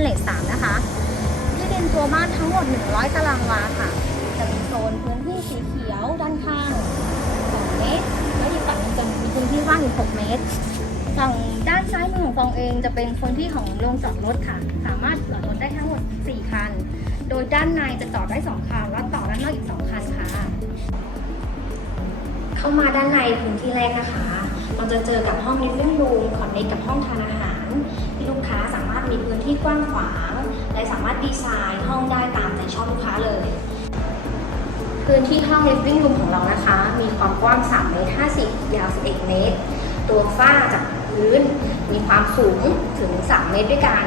เลสสามนะคะที่ดินตัวบ้านทั้งหมด 100 ตารางวาค่ะ จะมีโซนพื้นที่สีเขียวด้านข้าง2เมตรแล้วอีกฝั่งหนึงจะมีพื้นที่ว่างอีก6เมตรฝั่งด้านซ้ายมือของฟองเองจะเป็นพื้นที่ของโรงจอดรถค่ะ สามารถจอดรถได้ทั้งหมด 4 คัน โดยด้านในจะจอดได้ 2 คัน แล้วต่อด้านนอกอีก 2 คันค่ะ เข้ามาด้านในพื้นที่แรกนะคะ เราจะเจอกับห้อง living room คอนเนคกับห้องทานอาหาร ที่ลูกค้าสามารถมีพื้นที่กว้างขวาง และสามารถดีไซน์ห้องได้ตามใจชอบลูกค้าเลย พื้นที่ห้อง living room ของเรานะคะ มีความกว้าง3เมตร50 ยาว 11 เมตร ตัวฝ้าจากพื้น มีความสูงถึง 3 เมตรด้วยกัน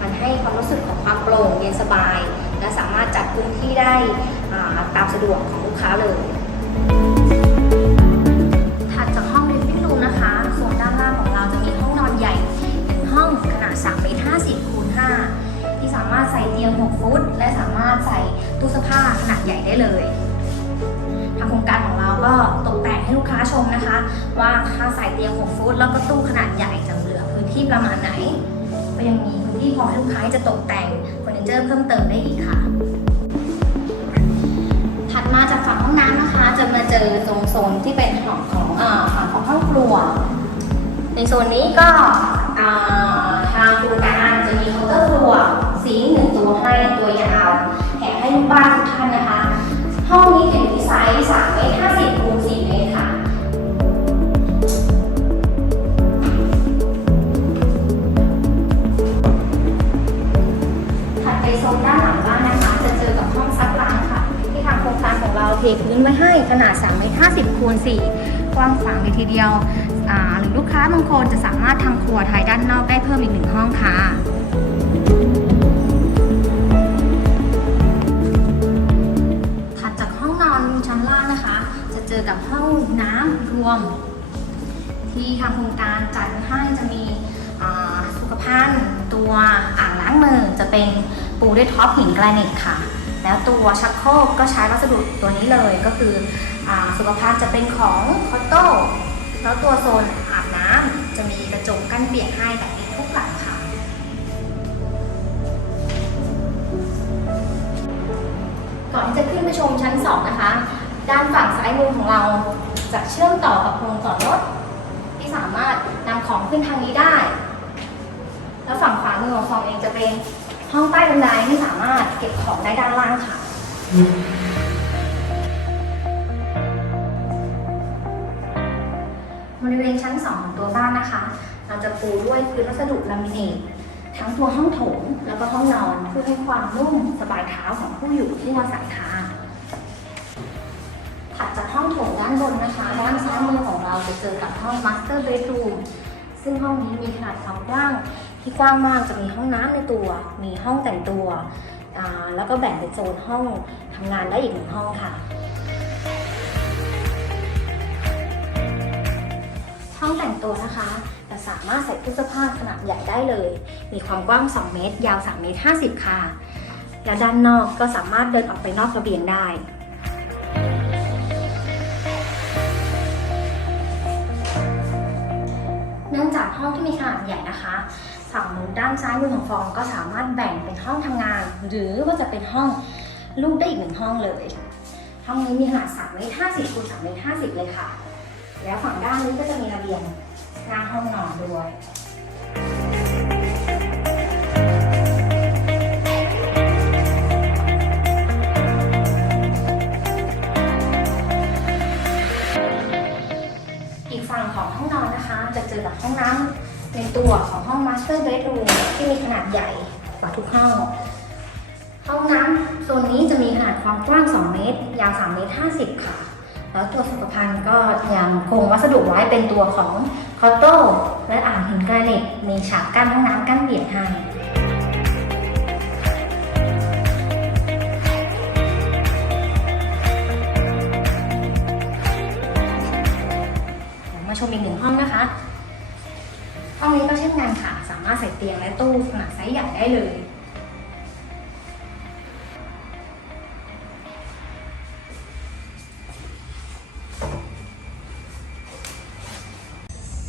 มันให้ความรู้สึกของความโปร่งเย็นสบาย และสามารถจัดพื้นที่ได้ตามสะดวกของลูกค้าเลย ชมนะคะ ว่าถ้าใส่เตียง6ฟุตแล้วก็ตู้ขนาดใหญ่จะเหลือพื้นที่ประมาณไหน ก็ยังมีพื้นที่พอให้ลูกค้าจะตกแต่งเฟอร์นิเจอร์เพิ่มเติมได้อีกค่ะ ถัดมาจากฝั่งห้องน้ำนะคะ จะมาเจอโซนที่เป็นของของเอ่อฝั่งของห้องครัว ในโซนนี้ก็ พื้นไว้ให้ขนาด3เมตร50คูณ4กว้างขวางเลยทีเดียว หรือลูกค้าบางคนจะสามารถทำครัวไทยด้านนอกได้เพิ่มอีกหนึ่งห้องค่ะถัดจากห้องนอนชั้นล่างนะคะ จะเจอกับห้องน้ำรวม ที่ทางโครงการจัดไว้ให้จะมีสุขภัณฑ์ตัวอ่างล้างมือจะเป็นปูด้วยท็อปหินแกรนิตค่ะ แล้วตัวชักโครกก็ใช้วัสดุตัวนี้เลยก็คืออสุขภัณฑ์จะเป็นของคอตโต้แล้วตัวโซนอาบน้ำจะมีกระจกกั้นเปียกให้แบบนี้ทุกหลังค่ะก่อนที่จะขึ้นไปชมชั้น 2 นะคะ ด้านฝั่งซ้ายมือของเราจะเชื่อมต่อกับโรงจอดรถที่สามารถนำของขึ้นทางนี้ได้ แล้วฝั่งขวามือของฟองเองจะเป็น ห้องใต้บันไดที่สามารถเก็บของได้ด้านล่างค่ะ บริเวณชั้น 2 ของตัวบ้านนะคะ เราจะปูด้วยพื้นวัสดุลามิเนตทั้งตัวห้องโถงแล้วก็ห้องนอนเพื่อให้ความนุ่มสบายเท้าของผู้อยู่ที่มาสัยค่ะถัดจากห้องโถงด้านบนนะคะ ด้านซ้ายมือของเราจะเจอกับห้อง Master Bedroom ซึ่งห้องนี้มีขนาดความกว้าง ที่กว้างมากจะมีห้องน้ำในตัว มีห้องแต่งตัว แล้วก็แบ่งเป็นโซนห้องทำงานได้อีกหนึ่งห้องค่ะ ห้องแต่งตัวนะคะจะสามารถใส่ตู้เสื้อผ้าขนาดใหญ่ได้เลย มีความกว้าง 2 เมตร ยาว 3 เมตร 50 ค่ะ และด้านนอกก็สามารถเดินออกไปนอกระเบียงได้เนื่องจากห้องที่มีขนาดใหญ่นะคะ ฝั่งด้านซ้ายมือของฟองก็สามารถแบ่งเป็นห้องทำงาน หรือว่าจะเป็นห้องลูกได้อีกหนึ่งห้องเลย ห้องนี้มีขนาด3เมตร50คูณ3เมตร50 เลยค่ะ แล้วฝั่งด้านนี้ก็จะมีระเบียงหน้าห้องนอนด้วยอีกฝั่งของห้องนอนนะคะ จะเจอกับห้องน้ำ ในตัวของห้อง Master Bedroom ที่มีขนาดใหญ่กว่าทุกห้อง ห้องน้ำโซนนี้จะมีขนาดความกว้าง 2 เมตร ยาว 3 เมตร 50 ค่ะ แล้วตัวสุขภัณฑ์ก็ยังคงวัสดุไว้เป็นตัวของคอตโต้และอ่างหินแกรนิตมีฉากกั้นห้องน้ำกั้นเบียดให้มาชมอีกหนึ่งห้องนะคะ ห้องนี้ก็เช่นกันค่ะ สามารถใส่เตียงและตู้ขนาดไซส์ใหญ่ได้เลย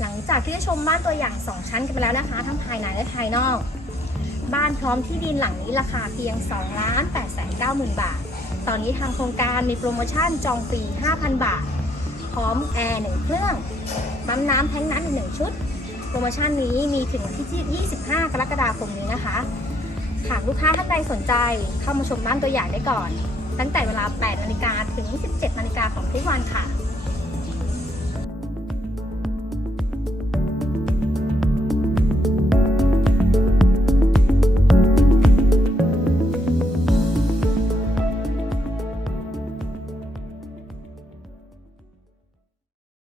หลังจากที่ได้ชมบ้านตัวอย่าง 2 ชั้นกันไปแล้วนะคะ ทั้งภายในและภายนอก บ้านพร้อมที่ดินหลังนี้ราคาเพียง2ล้าน8แสน9หมื่นบาท ตอนนี้ทางโครงการมีโปรโมชั่นจองฟรี5,000 บาท พร้อมแอร์หนึ่งเครื่อง ปั๊มน้ำแท้งน้ำอีกหนึ่งชุด รโมชั่นนี้มีถึงวันที่ 25 กรกฎาคมนี้นะคะ หากลูกค้าท่านใดสนใจเข้ามาชมบ้านตัวอย่างได้ก่อน ตั้งแต่เวลา 8 นาฬิกาถึง 17 นาฬิกาของทุกวันค่ะ